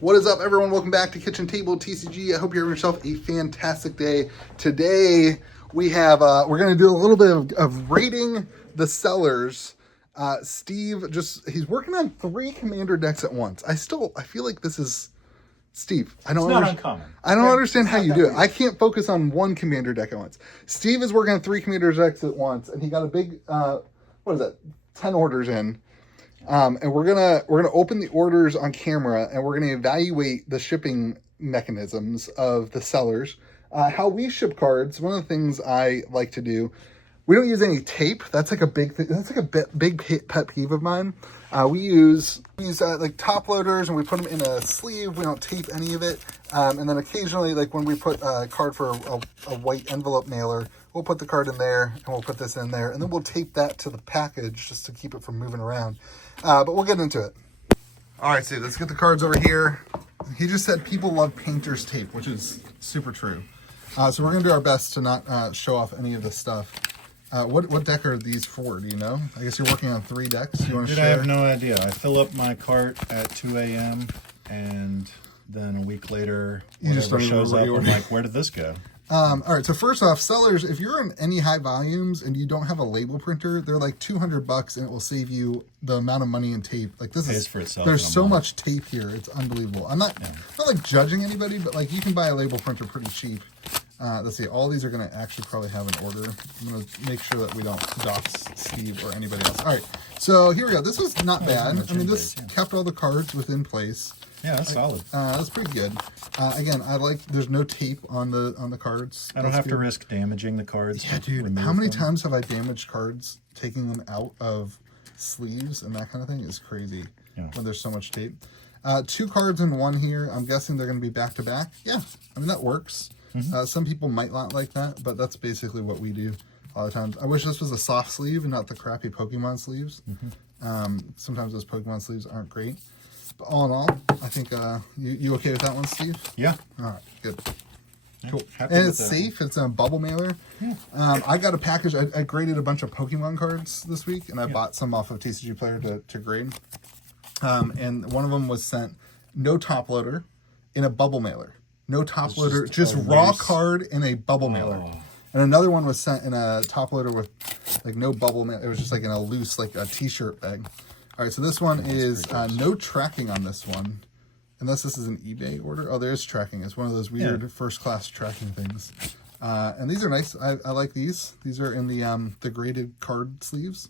What is up, everyone? Welcome back to Kitchen Table TCG. I hope you're having yourself a fantastic day. Today we have we're going to do a little bit of rating the sellers. Steve he's working on 3 commander decks at once. I feel like this is Steve. It's not uncommon. I don't understand how you do it. I can't focus on 1 commander deck at once. Steve is working on 3 commander decks at once, and he got a big 10 orders in. And we're gonna open the orders on camera, and we're gonna evaluate the shipping mechanisms of the sellers. How we ship cards. One of the things I like to do, we don't use any tape. That's like a big thing. That's like a big pet peeve of mine. We use like top loaders, and we put them in a sleeve. We don't tape any of it. And then occasionally, like when we put a card for a white envelope mailer, we'll put the card in there, and we'll put this in there, and then we'll tape that to the package just to keep it from moving around. But we'll get into it. All right, Steve, let's get the cards over here. He just said people love painter's tape, which is super true. So we're going to do our best to not show off any of this stuff. What deck are these for? Do you know? I guess you're working on 3 decks. You want to share? I have no idea. I fill up my cart at 2 a.m. and then a week later, whatever shows up, I'm like, where did this go? All right, so first off, sellers, if you're in any high volumes and you don't have a label printer, they're like $200 and it will save you the amount of money in tape. Like this is for itself. There's so much tape here, it's unbelievable. I'm not like judging anybody, but like you can buy a label printer pretty cheap. Let's see, all these are going to actually probably have an order. I'm going to make sure that we don't dox Steve or anybody else. All right, so here we go. This was not bad. I mean, this kept all the cards within place. Yeah, that's solid. That's pretty good. Again, I like there's no tape on the cards. I don't have to risk damaging the cards. Yeah, dude. How many times have I damaged cards taking them out of sleeves and that kind of thing is crazy when there's so much tape. 2 cards in 1 here. I'm guessing they're going to be back to back. Yeah, I mean that works. Some people might not like that, but that's basically what we do a lot of times. I wish this was a soft sleeve and not the crappy Pokemon sleeves. Sometimes those Pokemon sleeves aren't great. But all in all, I think you okay with that one, Steve? Yeah. All right, good. Yeah, cool. And it's safe. It's a bubble mailer. Yeah. I got a package. I graded a bunch of Pokemon cards this week, and I bought some off of TCGplayer to grade. And one of them was sent no top loader in a bubble mailer. No top loader, just raw card in a bubble mailer. And another one was sent in a top loader with like no bubble mailer. It was just like in a loose, like a t-shirt bag. All right, so this one is no tracking on this one. Unless this is an eBay order. Oh, there is tracking. It's one of those weird first-class tracking things. And these are nice. I like these. These are in the graded card sleeves.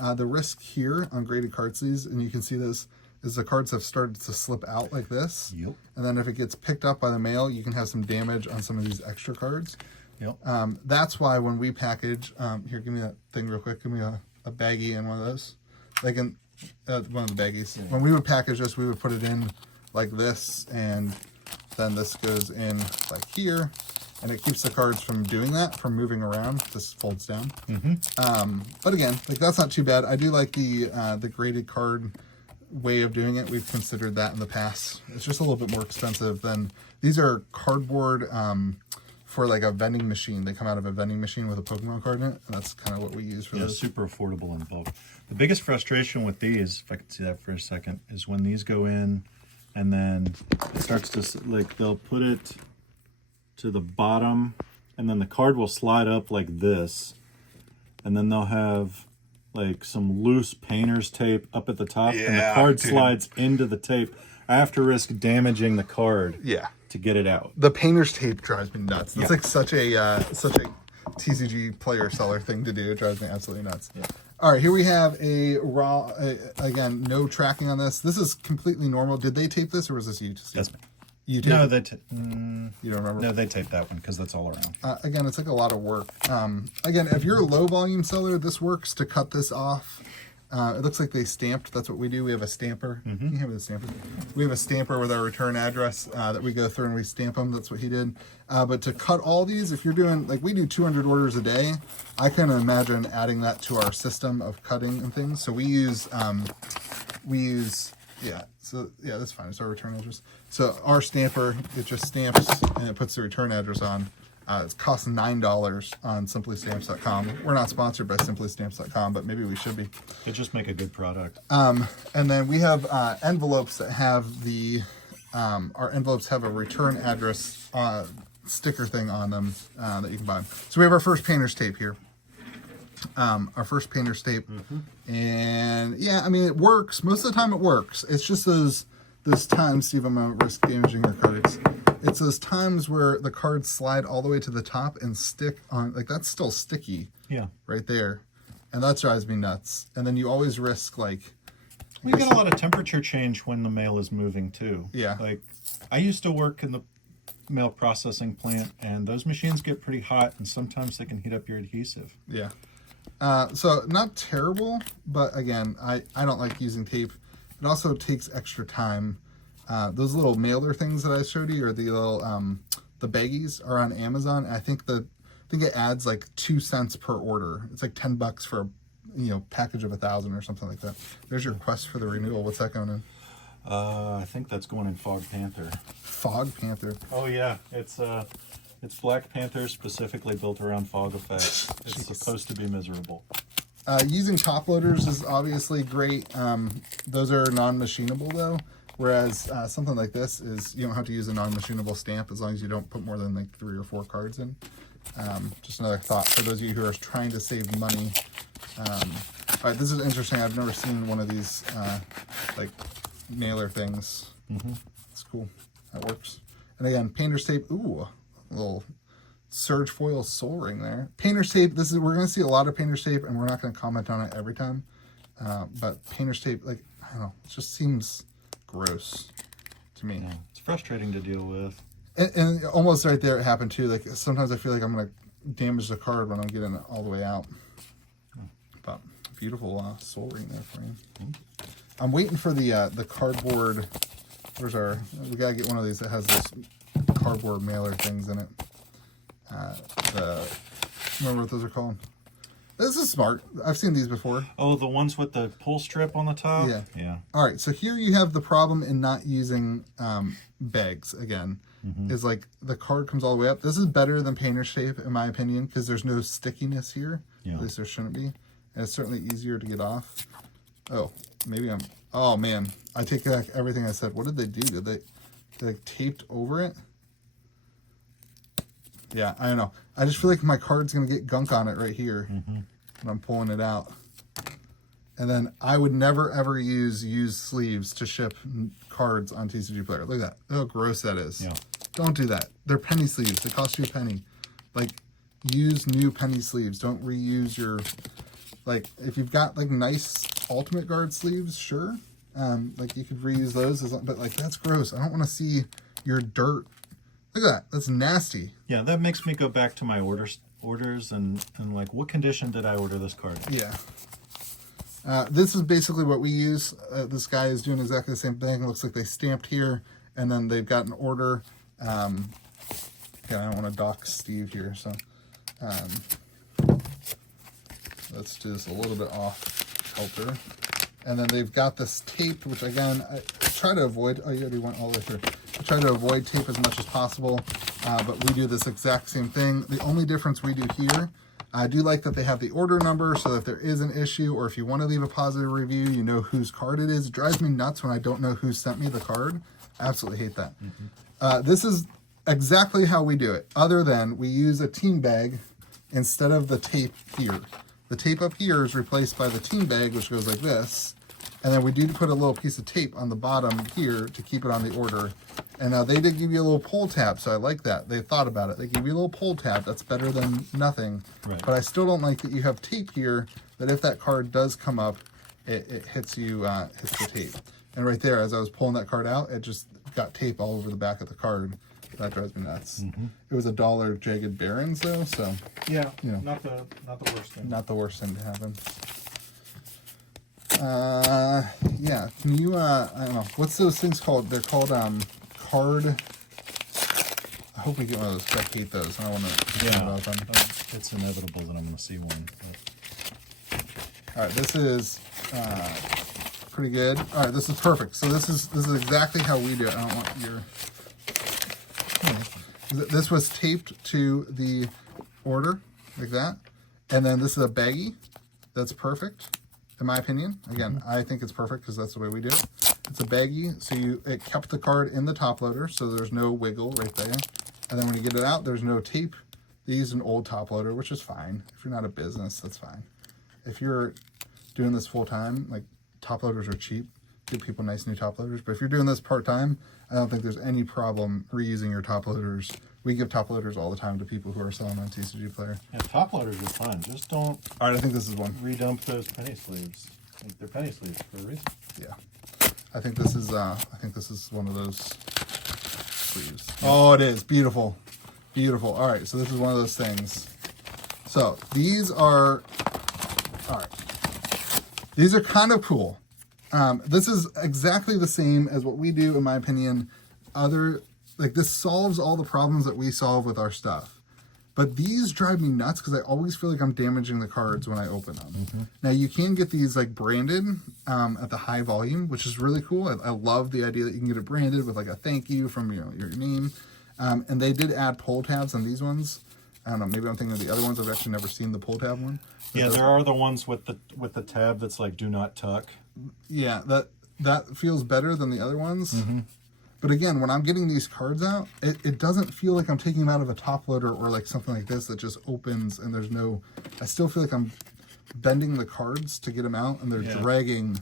The risk here on graded card sleeves, and you can see this, is the cards have started to slip out like this. Yep. And then if it gets picked up by the mail, you can have some damage on some of these extra cards. Yep. That's why when we package, here, give me that thing real quick. Give me a baggie in one of those. Like in one of the baggies. Yeah. When we would package this, we would put it in like this, and then this goes in like here, and it keeps the cards from doing that, from moving around. This folds down. But again, like that's not too bad. I do like the graded card way of doing it. We've considered that in the past. It's just a little bit more expensive than these are cardboard for like a vending machine. They come out of a vending machine with a Pokemon card in it, and that's kind of what we use for this. Super affordable in bulk. The biggest frustration with these, if I could see that for a second, is when these go in and then it starts to, like, they'll put it to the bottom and then the card will slide up like this, and then they'll have like some loose painter's tape up at the top, and the card slides into the tape. I have to risk damaging the card to get it out. The painter's tape drives me nuts. It's like such a TCG player seller thing to do. It drives me absolutely nuts. All right, here we have a raw, again, no tracking on this. This is completely normal. Did they tape this, or was this you? That's me. You taped? No, you don't remember? No, they taped that one because that's all around. Again, it's like a lot of work. Again, if you're a low volume seller, this works to cut this off. It looks like they stamped. That's what we do. We have a stamper. Can you have the stamper? We have a stamper with our return address that we go through and we stamp them. That's what he did. But to cut all these, if you're doing, like we do 200 orders a day, I couldn't imagine adding that to our system of cutting and things. So we use, that's fine. It's our return address. So our stamper, it just stamps and it puts the return address on. It costs $9 on simplystamps.com. We're not sponsored by simplystamps.com, but maybe we should be. They just make a good product. And then we have envelopes that have the our envelopes have a return address sticker thing on them that you can buy. So we have our first painter's tape here. Our first painter's tape. And yeah, I mean, it works. Most of the time it works. It's just those times, Steve, I'm going to risk damaging your cards. It's those times where the cards slide all the way to the top and stick on, like that's still sticky. Yeah. Right there. And that drives me nuts. And then you always risk like... We get a lot of temperature change when the mail is moving too. Yeah. Like I used to work in the mail processing plant and those machines get pretty hot and sometimes they can heat up your adhesive. Yeah. So not terrible, but again, I don't like using tape. It also takes extra time. Those little mailer things that I showed you, or the little the baggies, are on Amazon. I think it adds like 2 cents per order. It's like $10 for a package of 1,000 or something like that. There's your quest for the renewal. What's that going in? I think that's going in Fog Panther. Fog Panther. Oh yeah, it's Black Panther specifically built around fog effects. It's supposed to be miserable. Using top loaders is obviously great. Those are non-machinable though, whereas something like this is, you don't have to use a non-machinable stamp as long as you don't put more than like 3 or 4 cards in. Just another thought for those of you who are trying to save money. All right, this is interesting. I've never seen one of these like mailer things. It's cool. That works. And again, painter's tape. Ooh, a little surge foil soul ring there. Painter's tape. We're going to see a lot of painter's tape, and we're not going to comment on it every time. But painter's tape, like, I don't know, it just seems gross to me. Yeah, it's frustrating to deal with. And almost right there it happened too. Like sometimes I feel like I'm going to damage the card when I'm getting it all the way out. But beautiful soul ring there for you. I'm waiting for the cardboard. We gotta get one of these that has this cardboard mailer things in it. Remember what those are called? This is smart. I've seen these before. Oh, the ones with the pull strip on the top? Yeah. Yeah. All right, so here you have the problem in not using bags again. Is like the card comes all the way up. This is better than painter's tape in my opinion because there's no stickiness here. Yeah. At least there shouldn't be. And it's certainly easier to get off. Oh, oh man, I take back everything I said. What did they do? Did they like taped over it? Yeah, I don't know. I just feel like my card's gonna get gunk on it right here when I'm pulling it out. And then I would never ever use used sleeves to ship cards on TCGplayer. Look at that. Oh, gross that is. Yeah. Don't do that. They're penny sleeves. They cost you a penny. Like, use new penny sleeves. Don't reuse your, like, if you've got like nice Ultimate Guard sleeves, sure. Like you could reuse those, but like that's gross. I don't want to see your dirt. Look at that. That's nasty. Yeah, that makes me go back to my orders and like, what condition did I order this card in? Yeah. This is basically what we use. This guy is doing exactly the same thing. It looks like they stamped here, and then they've got an order. Yeah, I don't want to dock Steve here, so let's do this a little bit off kilter. And then they've got this tape, which again, I try to avoid. Oh, you already went all the way through. I try to avoid tape as much as possible, but we do this exact same thing. The only difference we do here, I do like that they have the order number so that if there is an issue or if you want to leave a positive review, you know whose card it is. It drives me nuts when I don't know who sent me the card. I absolutely hate that. This is exactly how we do it, other than we use a team bag instead of the tape here. The tape up here is replaced by the team bag, which goes like this. And then we do put a little piece of tape on the bottom here to keep it on the order. And now they did give you a little pull tab, so I like that. They thought about it. They give you a little pull tab. That's better than nothing. Right. But I still don't like that you have tape here, that if that card does come up, it hits you, hits the tape. And right there, as I was pulling that card out, it just got tape all over the back of the card. That drives me nuts. It was $1 Jagged Barons though, so Yeah, you know, not the worst thing. not the worst thing to happen. Yeah, can you, I don't know, what's those things called? They're called, card, I hope we get one of those, 'cause I hate those, I don't want to Yeah, about them. it's inevitable that I'm going to see one. But... All right, this is, pretty good. All right, this is perfect. So this is exactly how we do it. I don't want your, this was taped to the order, like that. And then this is a baggie. That's perfect. In my opinion, again, I think it's perfect because that's the way we do it. It's a baggie, so it kept the card in the top loader, so there's no wiggle right there. And then when you get it out, there's no tape. They use an old top loader, which is fine. If you're not a business, that's fine. If you're doing this full time, like top loaders are cheap. Give people nice new top loaders. But if you're doing this part time, I don't think there's any problem reusing your top loaders. We give top loaders all the time to people who are selling on TCGplayer. Yeah, top loaders are fine. Just don't. All right, I think this is one. Redump those penny sleeves. Like they're penny sleeves for a reason. Yeah, I think this is one of those sleeves. Oh, it is beautiful, beautiful. All right, so this is one of those things. So these are all right. These are kind of cool. This is exactly the same as what we do, in my opinion. This solves all the problems that we solve with our stuff. But these drive me nuts because I always feel like I'm damaging the cards when I open them. Mm-hmm. Now, you can get these like branded at the high volume, which is really cool. I love the idea that you can get it branded with like a thank you from your name. And they did add pull tabs on these ones. I don't know, maybe I'm thinking of the other ones. I've actually never seen the pull tab one. Yeah, there are the ones with the tab that's like do not tuck. Yeah, that feels better than the other ones. Mm-hmm. But again, when I'm getting these cards out, it doesn't feel like I'm taking them out of a top loader or like something like this that just opens and there's no... I still feel like I'm bending the cards to get them out and they're dragging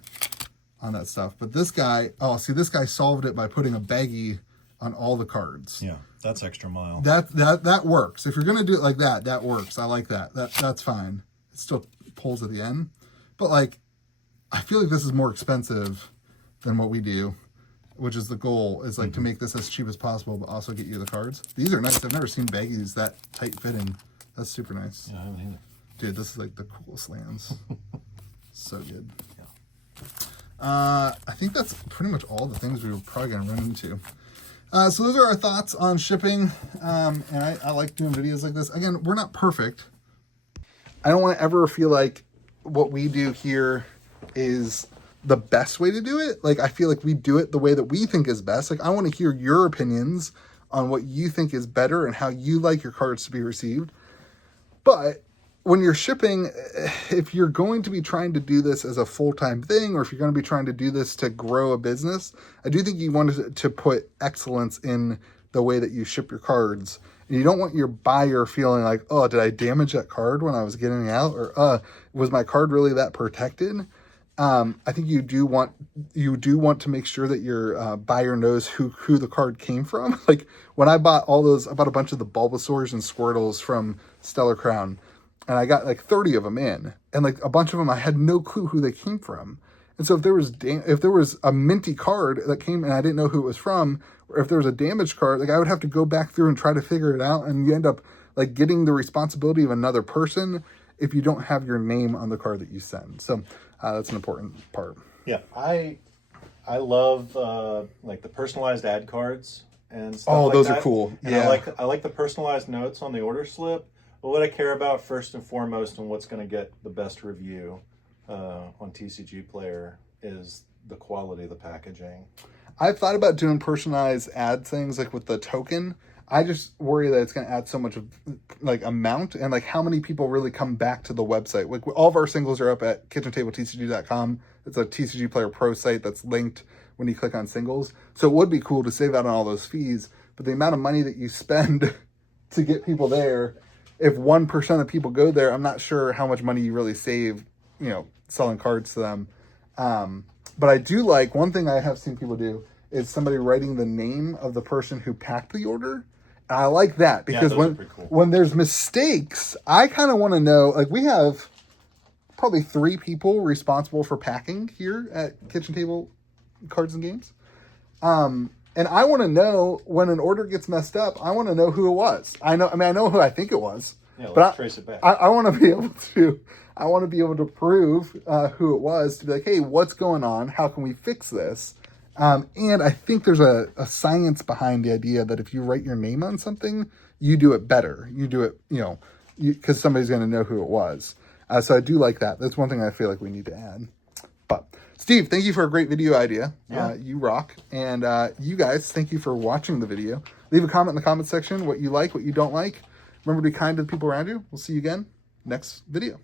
on that stuff. But this guy... Oh, see, this guy solved it by putting a baggie on all the cards. Yeah, that's extra mile. That works. If you're going to do it like that, that works. I like that. That's fine. It still pulls at the end. But like, I feel like this is more expensive than what we do, which is the goal, is like to make this as cheap as possible, but also get you the cards. These are nice. I've never seen baggies that tight fitting. That's super nice. Yeah, I haven't either. Dude, this is like the coolest lands. So good. Yeah. I think that's pretty much all the things we were probably going to run into. So those are our thoughts on shipping. And I like doing videos like this. Again, we're not perfect. I don't want to ever feel like what we do here is the best way to do it. Like, I feel like we do it the way that we think is best. Like, I want to hear your opinions on what you think is better and how you like your cards to be received. But when you're shipping, if you're going to be trying to do this as a full-time thing, or if you're going to be trying to do this to grow a business, I do think you want to put excellence in the way that you ship your cards. And you don't want your buyer feeling like, oh, did I damage that card when I was getting it out? Or was my card really that protected? I think you do want to make sure that your buyer knows who the card came from. Like, when I bought I bought a bunch of the Bulbasaurs and Squirtles from Stellar Crown, and I got like 30 of them in, and like a bunch of them I had no clue who they came from. And so if there was a minty card that came and I didn't know who it was from, or if there was a damaged card, like I would have to go back through and try to figure it out, and you end up like getting the responsibility of another person if you don't have your name on the card that you send. So that's an important part. Yeah, I love like the personalized ad cards and stuff. Oh, like those that. are cool. And yeah, I like the personalized notes on the order slip. But what I care about first and foremost, and what's going to get the best review on TCGplayer, is the quality of the packaging. I've thought about doing personalized ad things like with the token. I just worry that it's going to add so much of like amount and like how many people really come back to the website. Like, all of our singles are up at KitchenTableTCG.com. It's a TCGplayer Pro site that's linked when you click on singles. So it would be cool to save out on all those fees, but the amount of money that you spend to get people there, if 1% of people go there, I'm not sure how much money you really save, selling cards to them. But I do like, one thing I have seen people do is somebody writing the name of the person who packed the order. And I like that because when there's mistakes, I kind of want to know, like, we have probably 3 people responsible for packing here at Kitchen Table Cards and Games. And I want to know when an order gets messed up, I want to know who it was. I know who I think it was. Yeah, but trace it back. I want to be able to prove who it was, to be like, hey, what's going on? How can we fix this? And I think there's a science behind the idea that if you write your name on something, you do it better. You do it, because somebody's going to know who it was. So I do like that. That's one thing I feel like we need to add. But Steve, thank you for a great video idea. Yeah. You rock. And you guys, thank you for watching the video. Leave a comment in the comment section, what you like, what you don't like. Remember to be kind to the people around you. We'll see you again next video.